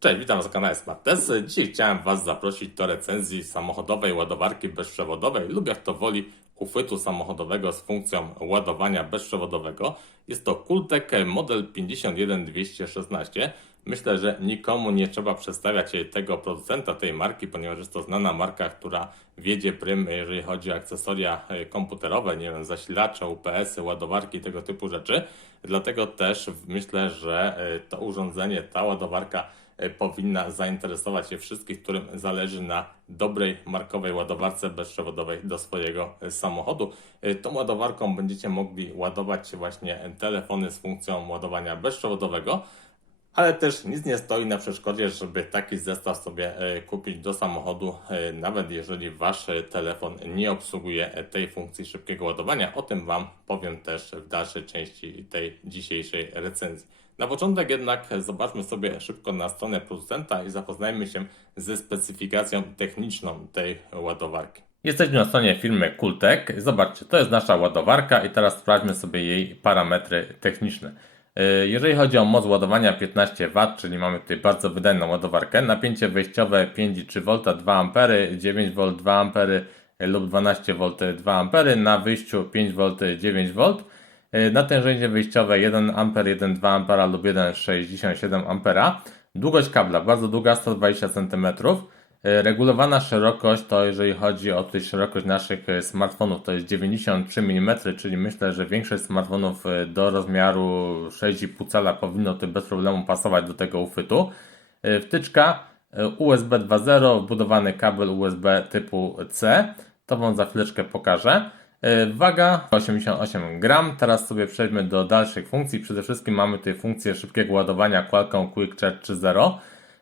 Cześć, witam na kanale Smartest. Dzisiaj chciałem Was zaprosić do recenzji samochodowej ładowarki bezprzewodowej lub jak to woli uchwytu samochodowego z funkcją ładowania bezprzewodowego. Jest to Kultek model 51216. Myślę, że nikomu nie trzeba przedstawiać tego producenta, tej marki, ponieważ jest to znana marka, która wiedzie prym, jeżeli chodzi o akcesoria e, komputerowe, nie wiem, zasilacze, UPS-y, ładowarki, tego typu rzeczy. Dlatego też myślę, że e, to urządzenie, ta ładowarka powinna zainteresować się wszystkich, którym zależy na dobrej markowej ładowarce bezprzewodowej do swojego e, samochodu. E, Tą ładowarką będziecie mogli ładować właśnie telefony z funkcją ładowania bezprzewodowego. Ale też nic nie stoi na przeszkodzie, żeby taki zestaw sobie e, kupić do samochodu, e, nawet jeżeli wasz telefon nie obsługuje e, tej funkcji szybkiego ładowania. O tym Wam powiem też w dalszej części tej dzisiejszej recenzji. Na początek jednak zobaczmy sobie szybko na stronę producenta i zapoznajmy się ze specyfikacją techniczną tej ładowarki. Jesteśmy na stronie firmy Kultek. Zobaczcie, to jest nasza ładowarka i teraz sprawdźmy sobie jej parametry techniczne. Yy, Jeżeli chodzi o moc ładowania 15 W, czyli mamy tutaj bardzo wydajną ładowarkę, napięcie wejściowe 5,3 V 2 A, 9 V 2 A lub 12 V 2 A, na wyjściu 5 V 9 V, natężenie wyjściowe 1 A, 1,2 A lub 1,67 A, długość kabla bardzo długa 120 cm, Regulowana szerokość to jeżeli chodzi o tutaj szerokość naszych e, smartfonów to jest 93 mm, czyli myślę, że większość smartfonów e, do rozmiaru 6,5 cala powinno tutaj bez problemu pasować do tego uchwytu. E, Wtyczka e, USB 2.0, wbudowany kabel USB typu C, to Wam za chwileczkę pokażę. E, Waga 88 gram. Teraz sobie przejdźmy do dalszych funkcji. Przede wszystkim mamy tutaj funkcję szybkiego ładowania Qualcomm Quick Charge 3.0.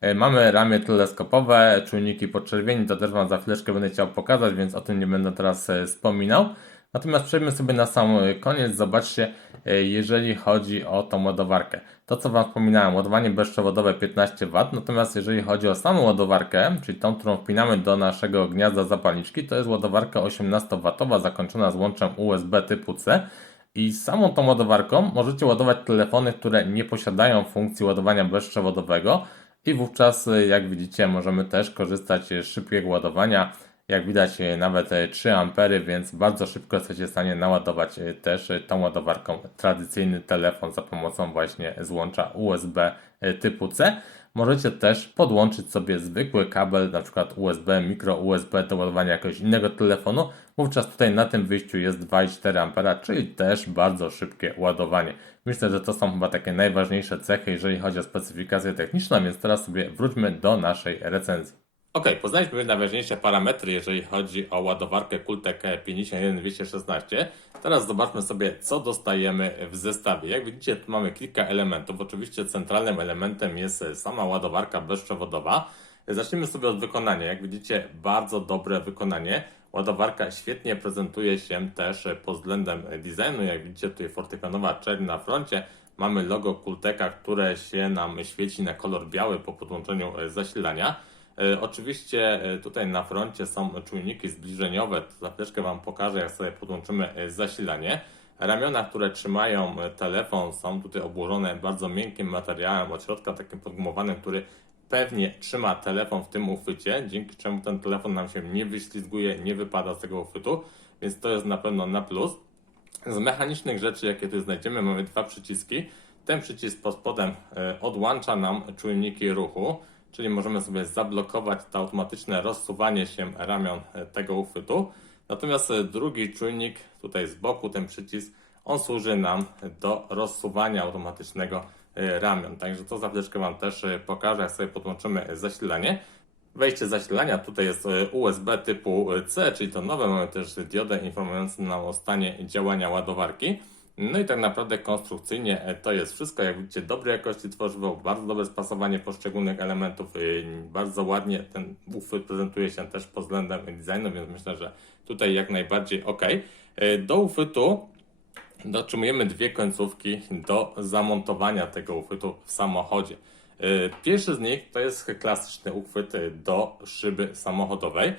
E, Mamy ramię teleskopowe, czujniki podczerwieni, to też Wam za chwileczkę będę chciał pokazać, więc o tym nie będę teraz e, wspominał. Natomiast przejdźmy sobie na sam e, koniec, zobaczcie, jeżeli chodzi o tą ładowarkę. To co Wam wspominałem, ładowanie bezprzewodowe 15 W, natomiast jeżeli chodzi o samą ładowarkę, czyli tą, którą wpinamy do naszego gniazda zapalniczki, to jest ładowarka 18W zakończona z łączem USB typu C. I samą tą ładowarką możecie ładować telefony, które nie posiadają funkcji ładowania bezprzewodowego, i wówczas, jak widzicie, możemy też korzystać z szybkiego ładowania. Jak widać, y, nawet y, 3 ampery, więc bardzo szybko jesteście w stanie naładować y, też tą ładowarką tradycyjny telefon za pomocą właśnie złącza USB typu C. Możecie też podłączyć sobie zwykły kabel, na przykład USB, mikro USB do ładowania jakiegoś innego telefonu. Wówczas tutaj na tym wyjściu jest 2,4 ampera, czyli też bardzo szybkie ładowanie. Myślę, że to są chyba takie najważniejsze cechy, jeżeli chodzi o specyfikację techniczną, więc teraz sobie wróćmy do naszej recenzji. Ok, poznaliśmy najważniejsze parametry, jeżeli chodzi o ładowarkę Kultek 51216. Teraz zobaczmy sobie, co dostajemy w zestawie. Jak widzicie, tu mamy kilka elementów. Oczywiście centralnym elementem jest sama ładowarka bezprzewodowa. Zacznijmy sobie od wykonania. Jak widzicie, bardzo dobre wykonanie. Ładowarka świetnie prezentuje się też pod względem designu. Jak widzicie, tutaj fortepianowa czerń na froncie. Mamy logo Kulteka, które się nam świeci na kolor biały po podłączeniu zasilania. E, Oczywiście e, tutaj na froncie są czujniki zbliżeniowe. Za chwileczkę Wam pokażę, jak sobie podłączymy e, zasilanie. Ramiona, które trzymają telefon, są tutaj obłożone bardzo miękkim materiałem od środka, takim podgumowanym, który pewnie trzyma telefon w tym uchwycie, dzięki czemu ten telefon nam się nie wyślizguje, nie wypada z tego uchwytu, więc to jest na pewno na plus. Z mechanicznych rzeczy, jakie tu znajdziemy, mamy dwa przyciski. Ten przycisk pod spodem odłącza nam czujniki ruchu, czyli możemy sobie zablokować to automatyczne rozsuwanie się ramion e, tego uchwytu. Natomiast e, drugi czujnik tutaj z boku, ten przycisk, on służy nam do rozsuwania automatycznego e, ramion. Także to za chwileczkę Wam też pokażę, jak sobie podłączymy zasilanie. Wejście zasilania tutaj jest USB typu C, czyli to nowe. Mamy też diodę informującą nam o stanie działania ładowarki. No i tak naprawdę konstrukcyjnie e, to jest wszystko. Jak widzicie, dobrej jakości tworzywo, bardzo dobre spasowanie poszczególnych elementów. e, Bardzo ładnie ten uchwyt prezentuje się też pod względem designu, więc myślę, że tutaj jak najbardziej ok. E, Do uchwytu dotrzymujemy dwie końcówki do zamontowania tego uchwytu w samochodzie. Yy, Pierwszy z nich to jest klasyczny uchwyt do szyby samochodowej.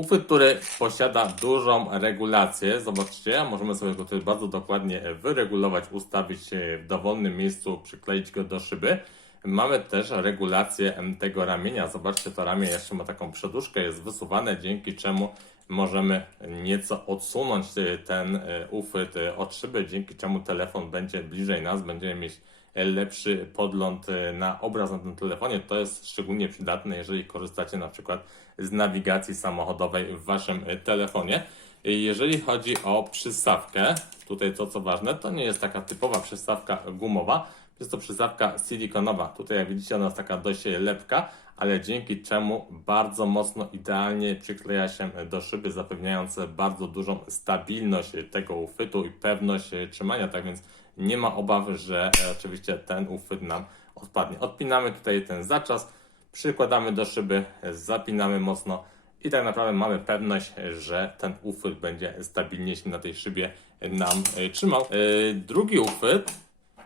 Uchwyt, który posiada dużą regulację. Zobaczcie, możemy sobie go tutaj bardzo dokładnie wyregulować, ustawić w dowolnym miejscu, przykleić go do szyby. Mamy też regulację tego ramienia. Zobaczcie, to ramię jeszcze ma taką przeduszkę, jest wysuwane, dzięki czemu możemy nieco odsunąć y, ten y, uchwyt od szyby, dzięki czemu telefon będzie bliżej nas, będziemy mieć e, lepszy podgląd y, na obraz na tym telefonie. To jest szczególnie przydatne, jeżeli korzystacie na przykład z nawigacji samochodowej w waszym y, telefonie. Jeżeli chodzi o przystawkę, tutaj to co ważne, to nie jest taka typowa przystawka gumowa, jest to przystawka silikonowa. Tutaj jak widzicie ona jest taka dość lepka, ale dzięki czemu bardzo mocno idealnie przykleja się do szyby, zapewniając bardzo dużą stabilność tego uchwytu i pewność e, trzymania, tak więc nie ma obawy, że e, oczywiście ten uchwyt nam odpadnie. Odpinamy tutaj ten zaczas, przykładamy do szyby, zapinamy mocno i tak naprawdę mamy pewność, że ten uchwyt będzie stabilnie się na tej szybie nam e, trzymał. E, Drugi uchwyt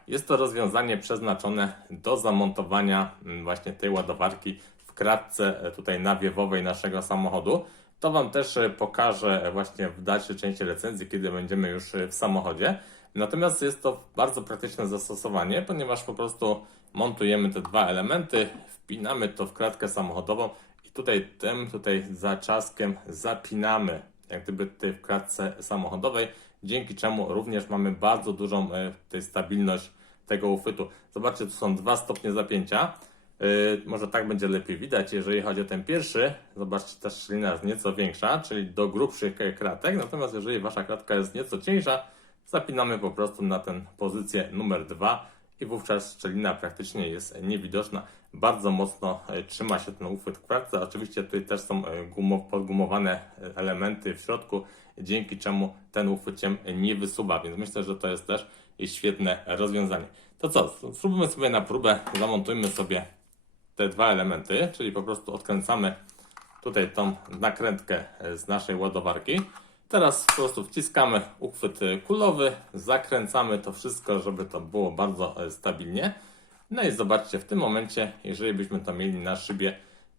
jest to rozwiązanie przeznaczone do zamontowania mm, właśnie tej ładowarki w kratce tutaj nawiewowej naszego samochodu. To Wam też pokażę właśnie w dalszej części recenzji, kiedy będziemy już w samochodzie. Natomiast jest to bardzo praktyczne zastosowanie, ponieważ po prostu montujemy te dwa elementy, wpinamy to w kratkę samochodową i tutaj tym tutaj zaczaskiem zapinamy jak gdyby tutaj w kratce samochodowej, dzięki czemu również mamy bardzo dużą e, tutaj stabilność tego uchwytu. Zobaczcie, tu są dwa stopnie zapięcia. Yy, może tak będzie lepiej widać, jeżeli chodzi o ten pierwszy. Zobaczcie, ta szczelina jest nieco większa, czyli do grubszych e, kratek. Natomiast jeżeli wasza kratka jest nieco cieńsza, zapinamy po prostu na tę pozycję numer dwa i wówczas szczelina praktycznie jest niewidoczna. Bardzo mocno e, trzyma się ten uchwyt w. Oczywiście tutaj też są e, gumo, podgumowane e, elementy w środku, dzięki czemu ten uchwyt się nie wysuwa, więc myślę, że to jest też świetne rozwiązanie. To co, spróbujmy sobie na próbę, zamontujmy sobie te dwa elementy, czyli po prostu odkręcamy tutaj tą nakrętkę z naszej ładowarki. Teraz po prostu wciskamy uchwyt e, kulowy, zakręcamy to wszystko, żeby to było bardzo e, stabilnie. No i zobaczcie, w tym momencie, jeżeli byśmy to mieli na szybie,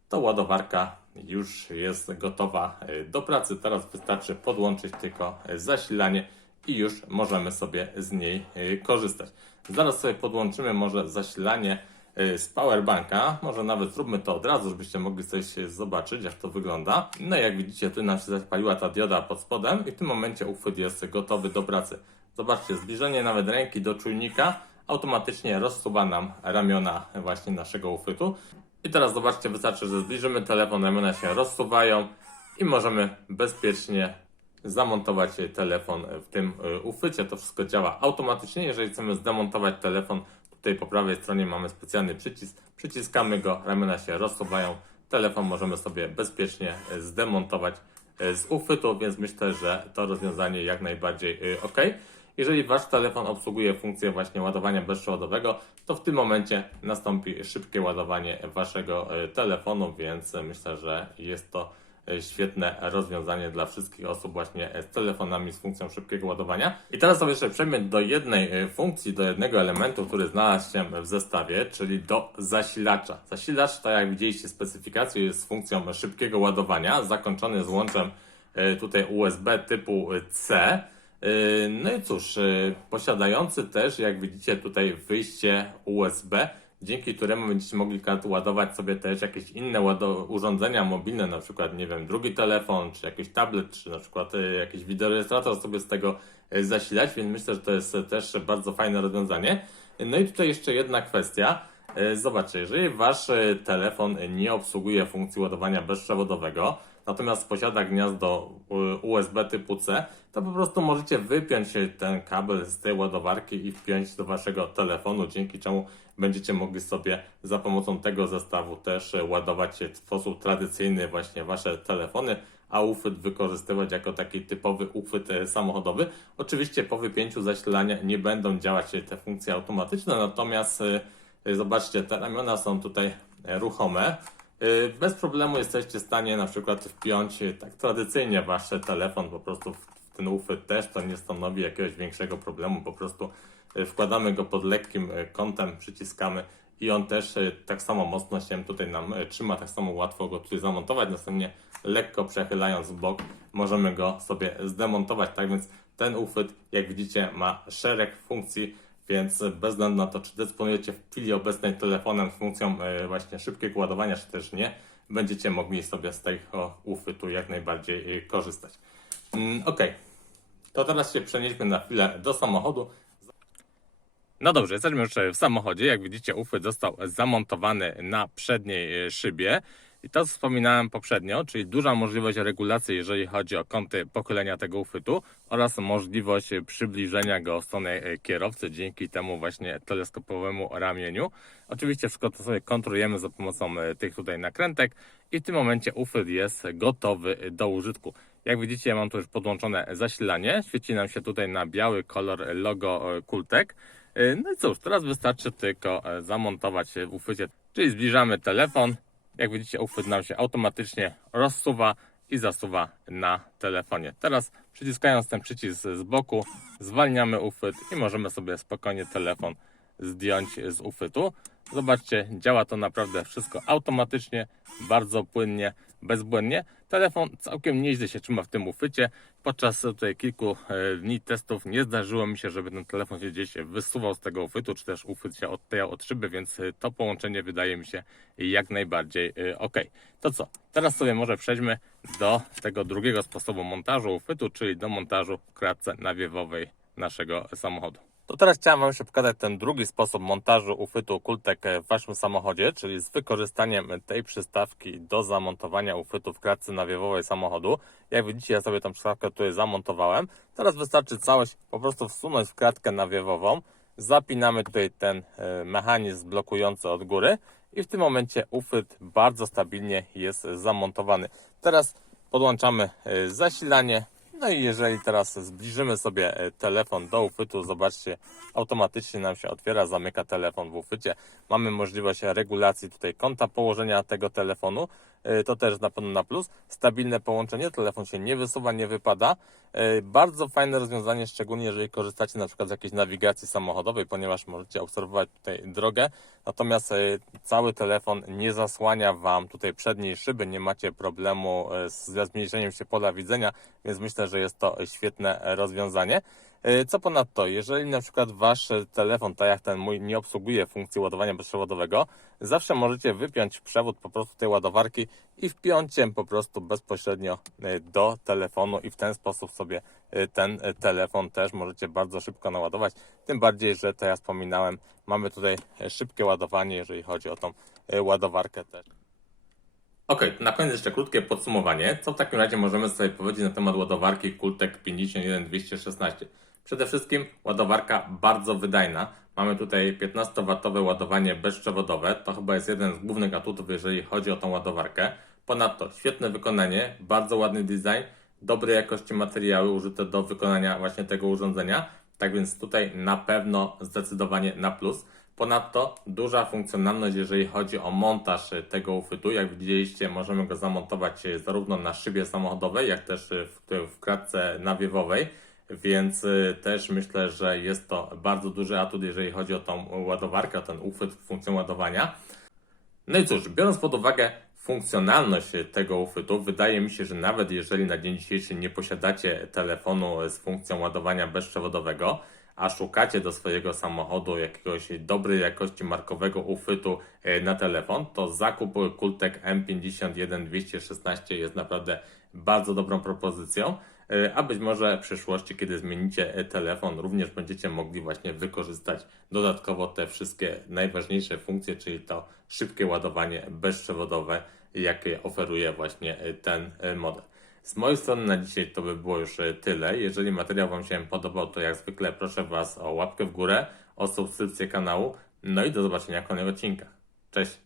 to ładowarka już jest gotowa e, do pracy. Teraz wystarczy podłączyć tylko e, zasilanie i już możemy sobie z niej korzystać. Zaraz sobie podłączymy może zasilanie z powerbanka. Może nawet zróbmy to od razu, żebyście mogli coś e, zobaczyć, jak to wygląda. No i jak widzicie, tu nam się zapaliła ta dioda pod spodem i w tym momencie uchwyt jest gotowy do pracy. Zobaczcie, zbliżenie nawet ręki do czujnika automatycznie rozsuwa nam ramiona właśnie naszego uchwytu. I teraz zobaczcie, wystarczy, że zbliżymy telefon, ramiona się rozsuwają i możemy bezpiecznie zamontować telefon w tym y, uchwycie. To wszystko działa automatycznie. Jeżeli chcemy zdemontować telefon, tutaj po prawej stronie mamy specjalny przycisk. Przyciskamy go, ramiona się rozsuwają. Telefon możemy sobie bezpiecznie y, zdemontować y, z uchwytu, więc myślę, że to rozwiązanie jak najbardziej y, ok. Jeżeli Wasz telefon obsługuje funkcję właśnie ładowania bezprzewodowego, to w tym momencie nastąpi szybkie ładowanie Waszego telefonu, więc myślę, że jest to świetne rozwiązanie dla wszystkich osób właśnie y, z telefonami z funkcją szybkiego ładowania. I teraz sobie jeszcze przejdę do jednej y, funkcji, do jednego elementu, który znalazł się w zestawie, czyli do zasilacza. Zasilacz, tak jak widzieliście specyfikację, jest funkcją szybkiego ładowania, zakończony z łączem y, tutaj USB typu C. No i cóż, posiadający też, jak widzicie tutaj, wyjście USB, dzięki któremu będziecie mogli ładować sobie też jakieś inne urządzenia mobilne, na przykład, nie wiem, drugi telefon, czy jakiś tablet, czy na przykład yy, jakiś wideorejestrator sobie z tego yy, zasilać, więc myślę, że to jest yy, też bardzo fajne rozwiązanie. No i tutaj jeszcze jedna kwestia. Zobaczcie, jeżeli wasz telefon nie obsługuje funkcji ładowania bezprzewodowego, natomiast posiada gniazdo USB typu C, to po prostu możecie wypiąć ten kabel z tej ładowarki i wpiąć do waszego telefonu, dzięki czemu będziecie mogli sobie za pomocą tego zestawu też y, ładować w sposób tradycyjny właśnie wasze telefony, a uchwyt wykorzystywać jako taki typowy uchwyt y, samochodowy. Oczywiście po wypięciu zasilania nie będą działać te funkcje automatyczne, natomiast y, zobaczcie, te ramiona są tutaj ruchome. Bez problemu jesteście w stanie na przykład wpiąć tak tradycyjnie wasz telefon po prostu w ten uchwyt też, to nie stanowi jakiegoś większego problemu, po prostu wkładamy go pod lekkim y, kątem, przyciskamy i on też y, tak samo mocno się tutaj nam y, trzyma, tak samo łatwo go tutaj zamontować, następnie lekko przechylając bok możemy go sobie zdemontować, tak więc ten uchwyt jak widzicie ma szereg funkcji, Więc bez względu na to, czy dysponujecie w chwili obecnej telefonem z funkcją e, właśnie szybkiego ładowania, czy też nie, będziecie mogli sobie z tego uchwytu jak najbardziej e, korzystać. Mm, ok, to teraz się przenieśmy na chwilę do samochodu. No dobrze, jesteśmy już w samochodzie. Jak widzicie, uchwyt został zamontowany na przedniej e, szybie. I to wspominałem poprzednio, czyli duża możliwość regulacji, jeżeli chodzi o kąty pochylenia tego uchwytu oraz możliwość przybliżenia go w stronę e, kierowcy dzięki temu właśnie teleskopowemu ramieniu. Oczywiście wszystko to sobie kontrolujemy za pomocą e, tych tutaj nakrętek i w tym momencie uchwyt jest gotowy do użytku. Jak widzicie, ja mam tu już podłączone zasilanie. Świeci nam się tutaj na biały kolor logo Kultek. E, No i cóż, teraz wystarczy tylko e, zamontować w uchwycie, czyli zbliżamy telefon. Jak widzicie, uchwyt nam się automatycznie rozsuwa i zasuwa na telefonie. Teraz przyciskając ten przycisk z boku, zwalniamy uchwyt i możemy sobie spokojnie telefon zdjąć z uchwytu. Zobaczcie, działa to naprawdę wszystko automatycznie, bardzo płynnie, bezbłędnie. Telefon całkiem nieźle się trzyma w tym uchwycie. Podczas tutaj kilku e, dni testów nie zdarzyło mi się, żeby ten telefon się gdzieś wysuwał z tego uchwytu, czy też uchwyt się odklejał od szyby, więc e, to połączenie wydaje mi się jak najbardziej e, ok. To co? Teraz sobie może przejdźmy do tego drugiego sposobu montażu uchwytu, czyli do montażu w kratce nawiewowej naszego samochodu. To teraz chciałem Wam jeszcze pokazać ten drugi sposób montażu uchwytu Kultek w Waszym samochodzie, czyli z wykorzystaniem tej przystawki do zamontowania uchwytu w klatce nawiewowej samochodu. Jak widzicie, ja sobie tą przystawkę tutaj zamontowałem. Teraz wystarczy całość po prostu wsunąć w klatkę nawiewową. Zapinamy tutaj ten e, mechanizm blokujący od góry i w tym momencie uchwyt bardzo stabilnie jest zamontowany. Teraz podłączamy e, zasilanie, no i jeżeli teraz zbliżymy sobie e, telefon do uchwytu, zobaczcie, automatycznie nam się otwiera, zamyka telefon w uchwycie. Mamy możliwość regulacji tutaj kąta położenia tego telefonu. E, To też na pewno na plus. Stabilne połączenie, telefon się nie wysuwa, nie wypada. E, Bardzo fajne rozwiązanie, szczególnie jeżeli korzystacie na przykład z jakiejś nawigacji samochodowej, ponieważ możecie obserwować tutaj drogę. Natomiast e, cały telefon nie zasłania Wam tutaj przedniej szyby, nie macie problemu ze zmniejszeniem się pola widzenia, więc myślę, że jest to świetne rozwiązanie. E, Co ponadto, jeżeli na przykład Wasz telefon, tak jak ten mój, nie obsługuje funkcji ładowania bezprzewodowego, zawsze możecie wypiąć przewód po prostu tej ładowarki i wpiąć ją po prostu bezpośrednio e, do telefonu i w ten sposób sobie e, ten telefon też możecie bardzo szybko naładować. Tym bardziej, że tak jak wspominałem, mamy tutaj szybkie ładowanie, jeżeli chodzi o tą ładowarkę też. Ok, na koniec jeszcze krótkie podsumowanie. Co w takim razie możemy sobie powiedzieć na temat ładowarki Kultek 51216? Przede wszystkim ładowarka bardzo wydajna. Mamy tutaj 15W ładowanie bezprzewodowe. To chyba jest jeden z głównych atutów, jeżeli chodzi o tą ładowarkę. Ponadto świetne wykonanie, bardzo ładny design, dobrej jakości materiały użyte do wykonania właśnie tego urządzenia. Tak więc tutaj na pewno zdecydowanie na plus. Ponadto duża funkcjonalność, jeżeli chodzi o montaż e, tego uchwytu. Jak widzieliście, możemy go zamontować e, zarówno na szybie samochodowej, jak też e, w, w kratce nawiewowej, więc e, też myślę, że jest to bardzo duży atut, jeżeli chodzi o tą ładowarkę, o ten uchwyt, funkcję ładowania. No i cóż, biorąc pod uwagę funkcjonalność tego uchwytu, wydaje mi się, że nawet jeżeli na dzień dzisiejszy nie posiadacie telefonu z funkcją ładowania bezprzewodowego, a szukacie do swojego samochodu jakiegoś dobrej jakości markowego uchwytu e, na telefon, to zakup Kultek M51216 jest naprawdę bardzo dobrą propozycją. E, A być może w przyszłości, kiedy zmienicie e, telefon, również będziecie mogli właśnie wykorzystać dodatkowo te wszystkie najważniejsze funkcje, czyli to szybkie ładowanie bezprzewodowe, jakie oferuje właśnie e, ten model. Z mojej strony na dzisiaj to by było już tyle. Jeżeli materiał Wam się podobał, to jak zwykle proszę Was o łapkę w górę, o subskrypcję kanału, no i do zobaczenia w kolejnych odcinkach. Cześć!